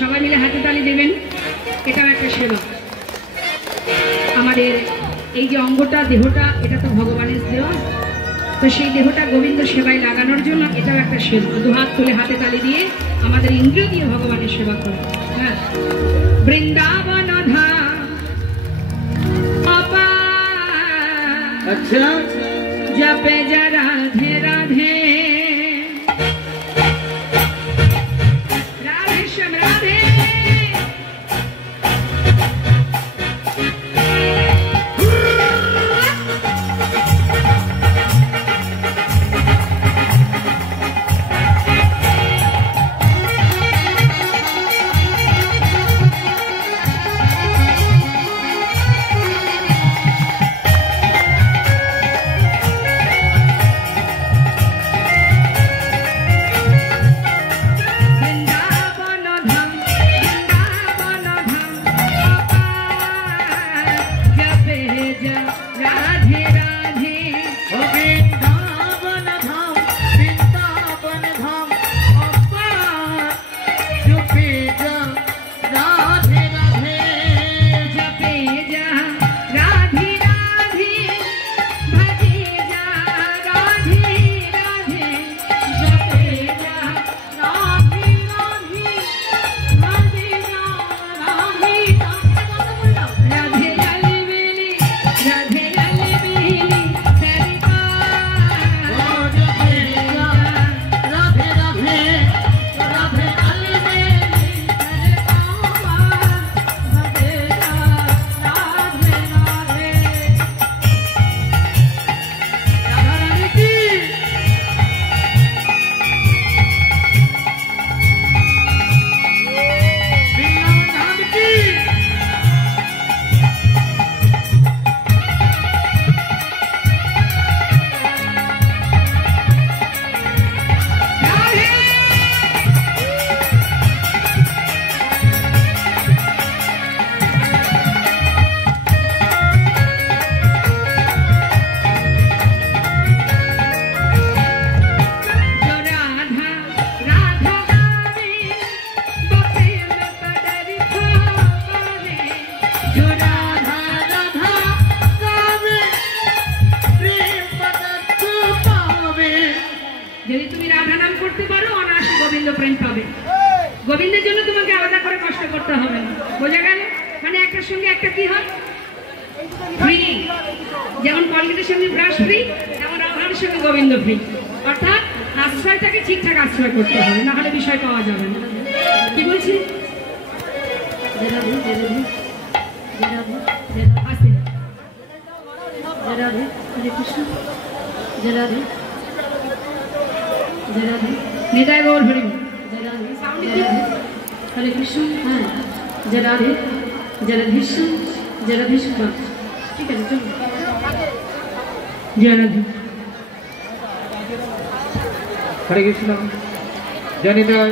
সবাই মিলে হাতে তালি দেবেন। এটাও একটা সেবা। আমাদের এই যে অঙ্গটা, দেহটা, এটা তো ভগবানের দেওয়া, তো সেই দেহটা গোবিন্দ সেবায় লাগানোর জন্য এটাও একটা সেবা। দু হাত তুলে হাতে তালি দিয়ে আমাদের ইন্দ্রিয় দিয়ে ভগবানের সেবা করে। হ্যাঁ, বৃন্দাবন ধাম অপা আচ্ছা জপে যা রাধে রাধে, রাধে শ্যাম রাধে। যদি তুমি রাধা নাম করতে পারো অনায়াসে গোবিন্দ প্রেম পাবে। গোবিন্দের জন্য তোমাকে আলাদা করে কষ্ট করতে হবে না, বোঝা গেল? মানে একটার সঙ্গে একটা কি হয়, ফ্রি। যেমন কলগেটের সঙ্গে ব্রাশ ফ্রি, তেমন রাধার সঙ্গে গোবিন্দ ফ্রি। অর্থাৎ আশ্রয়টাকে ঠিকঠাক আশ্রয় করতে হবে, না হলে বিষয় পাওয়া যাবে না। কি বলছি? নিতাই গৌর হরি হরে কৃষ্ণ। হ্যাঁ, জয় রাধে, জয় রাধেশ্য, জয় রাধেশ্য। ঠিক আছে, চলো। জয় রাধে, হরে কৃষ্ণ, জয় নিতাই।